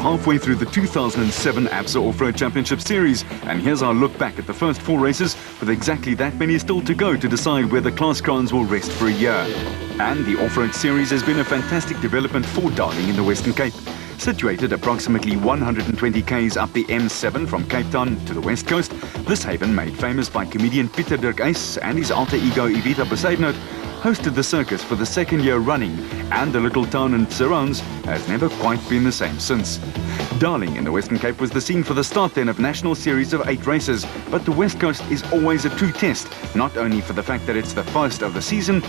halfway through the 2007 ABSA Off-Road Championship Series, and here's our look back at the first 4 races, with exactly that many still to go to decide whether Class Crowns will rest for a year. And the Off-Road Series has been a fantastic development for Darling in the Western Cape. Situated approximately 120 k's up the M7 from Cape Town to the west coast, this haven, made famous by comedian Pieter Dirk Uys and his alter ego Evita Besaidnout, hosted the circus for the 2nd year running, and the little town and surrounds has never quite been the same since. Darling in the Western Cape was the scene for the start then of National Series of 8 races, but the West Coast is always a true test, not only for the fact that it's the first of the season,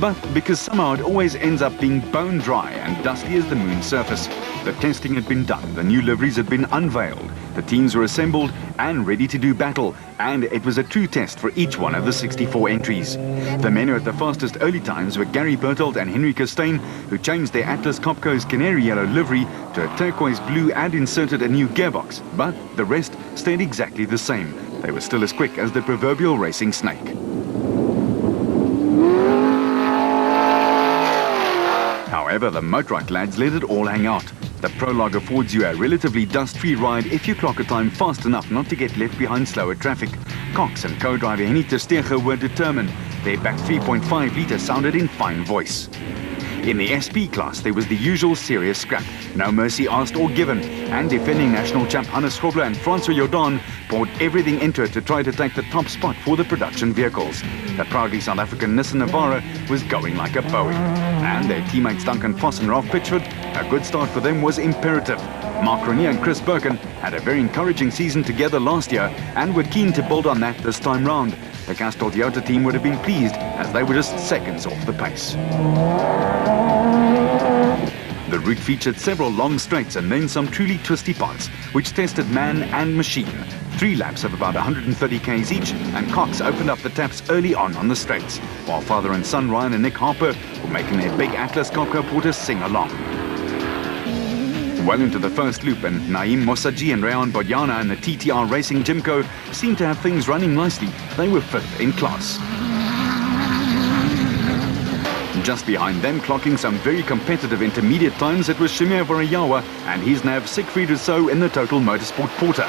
but because somehow it always ends up being bone dry and dusty as the moon's surface. The testing had been done, the new liveries had been unveiled, the teams were assembled and ready to do battle, and it was a true test for each one of the 64 entries. The men who at the fastest early times were Gary Bertolt and Henry Costain, who changed their Atlas Copco's canary yellow livery to a turquoise blue and inserted a new gearbox, but the rest stayed exactly the same. They were still as quick as the proverbial racing snake. However, the motorite lads let it all hang out. The prologue affords you a relatively dust-free ride if you clock a time fast enough not to get left behind slower traffic. Cox and co-driver Henny Tersteger were determined. Their back 3.5 litre sounded in fine voice. In the SP class, there was the usual serious scrap. No mercy asked or given, and defending national champ Hannes Grobler and Francois Jordan poured everything into it to try to take the top spot for the production vehicles. The proudly South African Nissan Navara was going like a Bowie, and their teammates Duncan Foss and Ralph Pitchford, a good start for them was imperative. Mark Renier and Chris Birkin had a very encouraging season together last year and were keen to build on that this time round. The Castrol Toyota team would have been pleased, as they were just seconds off the pace. The route featured several long straights and then some truly twisty parts, which tested man and machine. 3 laps of about 130 k's each, and Cox opened up the taps early on the straights, while father and son Ryan and Nick Harper were making their big Atlas Copco Porter sing along. Well into the first loop, and Naeem Mosaji and Rayan Bodyana and the TTR Racing Jimco seemed to have things running nicely. They were 5th in class. Just behind them, clocking some very competitive intermediate times, it was Shimea Varayawa and his nav Siegfried Rousseau in the Total Motorsport Porter.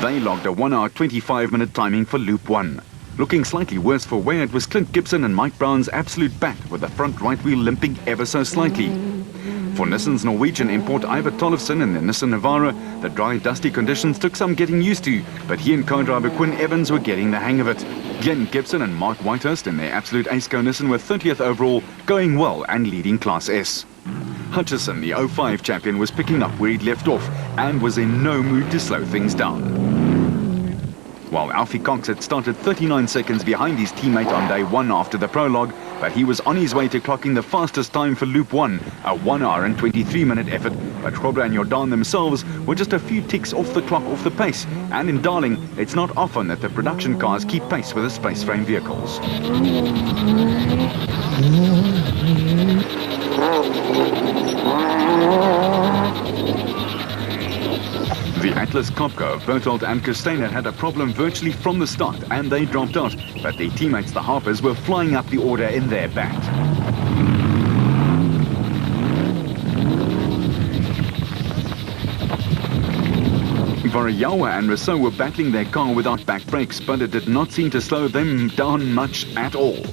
They logged a 1 hour 25-minute timing for Loop 1. Looking slightly worse for wear, it was Clint Gibson and Mike Brown's absolute bat, with the front right wheel limping ever so slightly. For Nissan's Norwegian import Ivar Tollefsen and the Nissan Navara, the dry, dusty conditions took some getting used to, but he and co-driver Quinn Evans were getting the hang of it. Glenn Gibson and Mark Whitehurst in their absolute ace-co Nissan were 30th overall, going well and leading Class S. Hutchison, the 05 champion, was picking up where he'd left off and was in no mood to slow things down. While Alfie Cox had started 39 seconds behind his teammate on day 1 after the prologue, but he was on his way to clocking the fastest time for Loop 1, a 1 hour and 23-minute effort. But Grobler and Jordan themselves were just a few ticks off the clock off the pace, and in Darling, it's not often that the production cars keep pace with the space frame vehicles. The Atlas Copco, Bertolt and Costain had a problem virtually from the start, and they dropped out, but their teammates, the Harpers, were flying up the order in their bat. Varayawa and Rousseau were battling their car without back brakes, but it did not seem to slow them down much at all.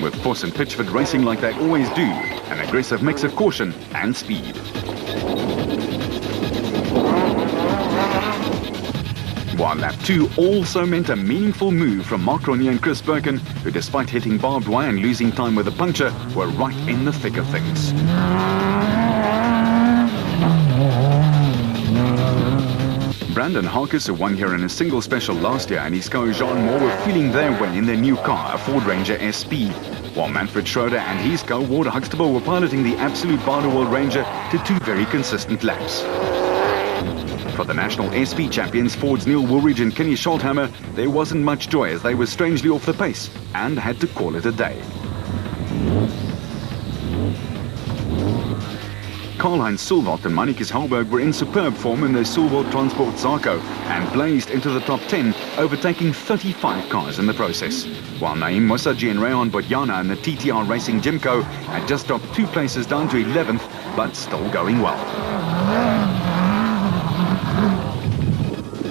With Foss and Pitchford racing like they always do, an aggressive mix of caution and speed. While lap 2 also meant a meaningful move from Mark Ronier and Chris Birkin, who despite hitting barbed wire and losing time with a puncture, were right in the thick of things. Brandon Harkis, who won here in a single special last year, and his co-Jean Moore were feeling their way in their new car, a Ford Ranger SP, while Manfred Schroeder and his co-Ward Huxtable were piloting the absolute Barnewall Ranger to 2 very consistent laps. For the national SP champions, Ford's Neil Woolridge and Kenny Scholthammer, there wasn't much joy as they were strangely off the pace and had to call it a day. Karl-Heinz Sulwalt and Mannekes Halberg were in superb form in their Sulwalt Transport Zarko and blazed into the top 10, overtaking 35 cars in the process. While Naeem Mosaji and Rehan Bodjana and the TTR Racing Jimco had just dropped 2 places down to 11th, but still going well.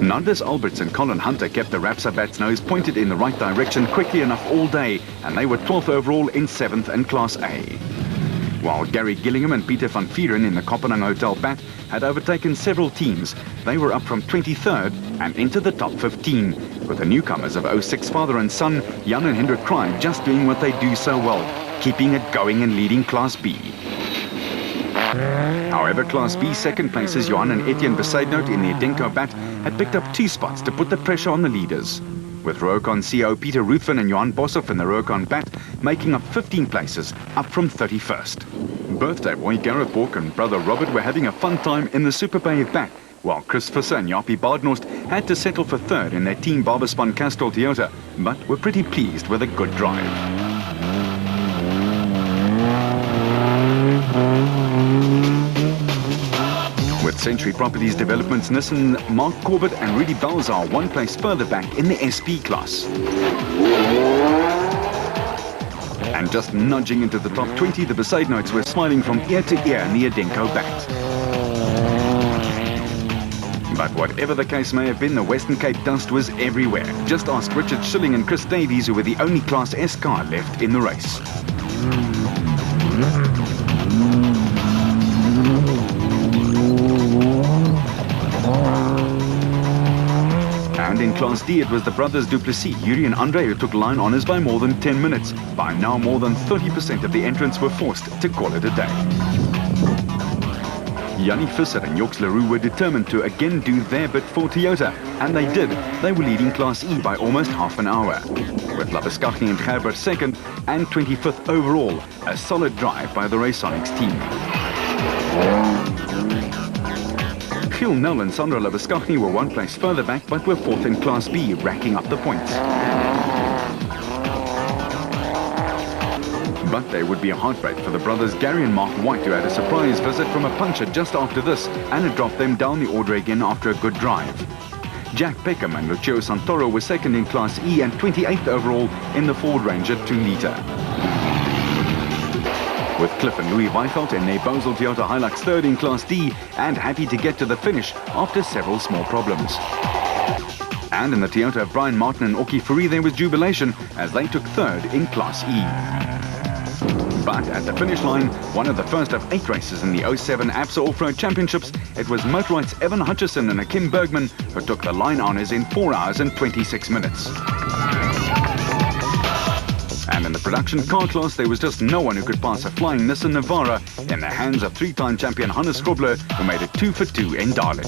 Nandus Alberts and Colin Hunter kept the Rapsabat's nose pointed in the right direction quickly enough all day, and they were 12th overall in 7th in Class A. While Gary Gillingham and Peter van Vieren in the Kopenhagen Hotel Bat had overtaken several teams, they were up from 23rd and into the top 15, with the newcomers of 06 father and son, Jan and Hendrik Kraai, just doing what they do so well, keeping it going and leading Class B. However, Class B second placers Johan and Etienne Besaidnout in the Edenko Bat had picked up 2 spots to put the pressure on the leaders, with Rokon CO Peter Ruthven and Johan Boshoff in the Rokon Bat making up 15 places, up from 31st. Birthday boy Gareth Bork and brother Robert were having a fun time in the Super Bay Bat, while Chris Visser and Jaapie Baardnorst had to settle for 3rd in their Team Barberspan Castrol Toyota, but were pretty pleased with a good drive. With Century Properties Developments Nissan, Mark Corbett and Rudy Balzar 1 place further back in the SP class. And just nudging into the top 20, the Besaidnoids were smiling from ear to ear in the Edenko Bat. But whatever the case may have been, the Western Cape dust was everywhere. Just ask Richard Schilling and Chris Davies, who were the only Class S car left in the race. And in Class D, it was the brothers Duplessis, Yuri and Andre, who took line honours by more than 10 minutes. By now, more than 30% of the entrants were forced to call it a day. Yannick Visser and Joks Leroux were determined to again do their bit for Toyota, and they did. They were leading Class E by almost half an hour, with Labeskagni and Gerber second and 25th overall, a solid drive by the Raconics team. Giel Nel and Sandra Labeskagni were 1 place further back, but were 4th in Class B, racking up the points. But there would be a heartbreak for the brothers Gary and Mark White, who had a surprise visit from a puncher just after this, and it dropped them down the order again after a good drive. Jack Peckham and Lucio Santoro were 2nd in Class E and 28th overall in the Ford Ranger 2-litre. With Cliff and Louis Weifeld in their Bosel Toyota Hilux 3rd in Class D, and happy to get to the finish after several small problems. And in the Toyota of Brian Martin and Oki Fourie, there was jubilation as they took 3rd in Class E. But at the finish line, one of the first of 8 races in the 07 ABSA Off-Road Championships, it was Motorite's Evan Hutchison and Akim Bergman who took the line honours in 4 hours and 26 minutes. And in the production car class, there was just no one who could pass a flying Nissan Navara in the hands of 3-time champion Hannes Grobler, who made it 2 for 2 in Darling.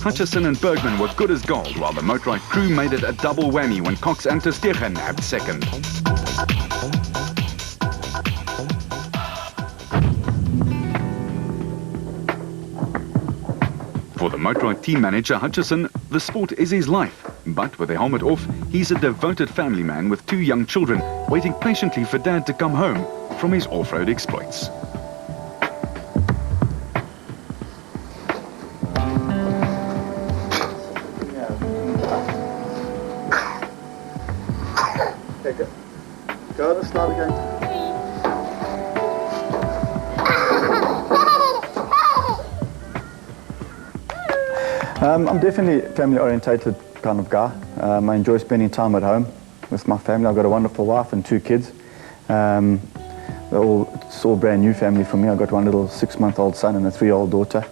Hutchison and Bergman were good as gold, while the Motorite crew made it a double whammy when Cox and Terstegen nabbed 2nd. For the Motorite team manager Hutchison, the sport is his life. But with the helmet off, he's a devoted family man with 2 young children, waiting patiently for Dad to come home from his off-road exploits. Go to the start again. I'm definitely a family-orientated kind of guy. I enjoy spending time at home with my family. I've got a wonderful wife and 2 kids. It's all brand new family for me. I've got 1 little 6-month-old son and a 3-year-old daughter.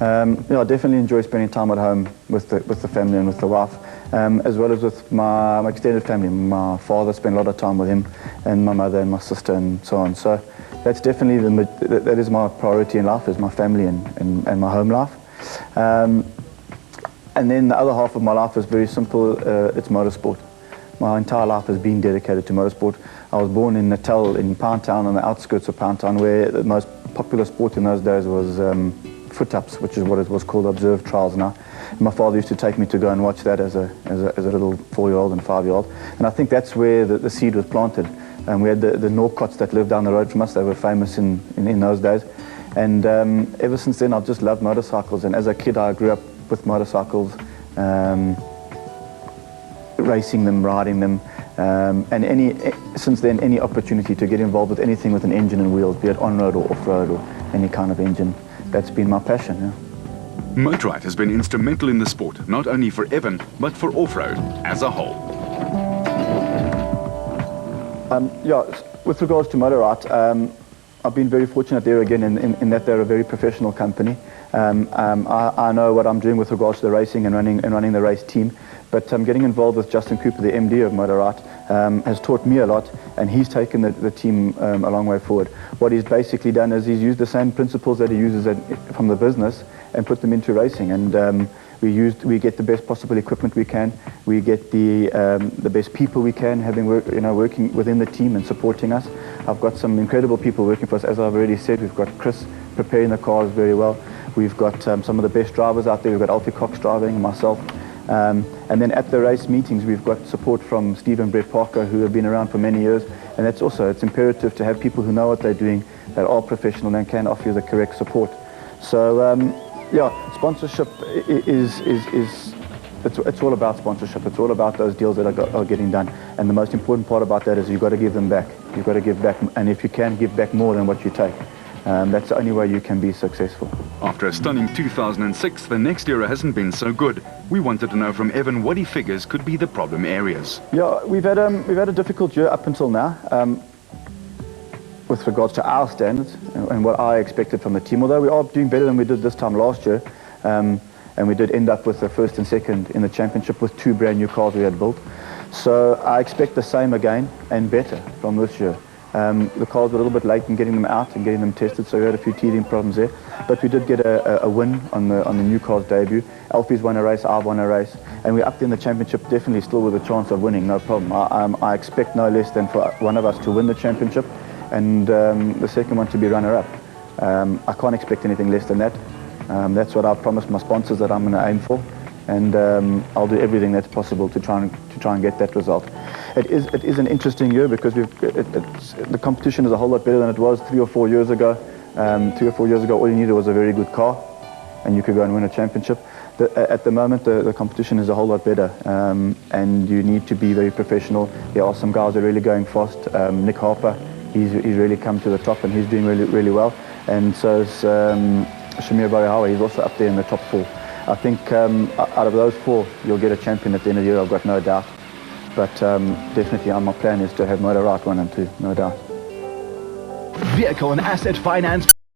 Yeah, I definitely enjoy spending time at home with the family and with the wife, as well as with my extended family. My father, spent a lot of time with him, and my mother and my sister and so on. So that's definitely, that is my priority in life, is my family and my home life. And then the other half of my life is very simple. It's motorsport. My entire life has been dedicated to motorsport. I was born in Natal, in Poundtown, on the outskirts of Poundtown, where the most popular sport in those days was foot-ups, which is what it was called, observed trials now. And my father used to take me to go and watch that as a little 4-year-old and 5-year-old. And I think that's where the seed was planted. We had the Norcots that lived down the road from us. They were famous in those days. And ever since then, I've just loved motorcycles. And as a kid, I grew up with motorcycles, racing them, riding them. And since then, any opportunity to get involved with anything with an engine and wheels, be it on-road or off-road or any kind of engine, that's been my passion. Yeah. Motorride has been instrumental in the sport, not only for Evan, but for off-road as a whole. Yeah, with regards to Motorride, I've been very fortunate there again in that they're a very professional company. I know what I'm doing with regards to the racing and running the race team, but getting involved with Justin Cooper, the MD of Motorride, has taught me a lot, and he's taken the team a long way forward. What he's basically done is he's used the same principles that he uses from the business and put them into racing, and we get the best possible equipment we can. We get the best people we can, working within the team and supporting us. I've got some incredible people working for us. As I've already said, we've got Chris preparing the cars very well. We've got some of the best drivers out there. We've got Alfie Cox driving, myself. And then at the race meetings, we've got support from Steve and Brett Parker, who have been around for many years. And it's imperative to have people who know what they're doing, that are professional and can offer you the correct support. So, yeah, sponsorship it's all about sponsorship. It's all about those deals that are getting done. And the most important part about that is you've got to give them back. You've got to give back, and if you can, give back more than what you take. That's the only way you can be successful. After a stunning 2006, the next era hasn't been so good. We wanted to know from Evan what he figures could be the problem areas. Yeah, we've had a difficult year up until now. With regards to our standards and what I expected from the team, although we are doing better than we did this time last year, and we did end up with the first and second in the championship with 2 brand new cars we had built. So I expect the same again and better from this year. The cars were a little bit late in getting them out and getting them tested, so we had a few teething problems there. But we did get a win on the new car's debut. Alfie's won a race, I've won a race, and we're up in the championship, definitely still with a chance of winning, no problem. I expect no less than for one of us to win the championship, and the second one to be runner-up. I can't expect anything less than that. That's what I've promised my sponsors that I'm going to aim for, and I'll do everything that's possible to try and get that result. It is an interesting year because the competition is a whole lot better than it was 3 or 4 years ago. 3 or 4 years ago, all you needed was a very good car, and you could go and win a championship. At the moment, the competition is a whole lot better, and you need to be very professional. There are some guys that are really going fast. Nick Harper, he's really come to the top, and he's doing really, really well. And so is Shamir Barihawa, he's also up there in the top 4. I think out of those 4, you'll get a champion at the end of the year, I've got no doubt. But definitely my plan is to have Motorride 1 and 2, no doubt. Vehicle and asset finance.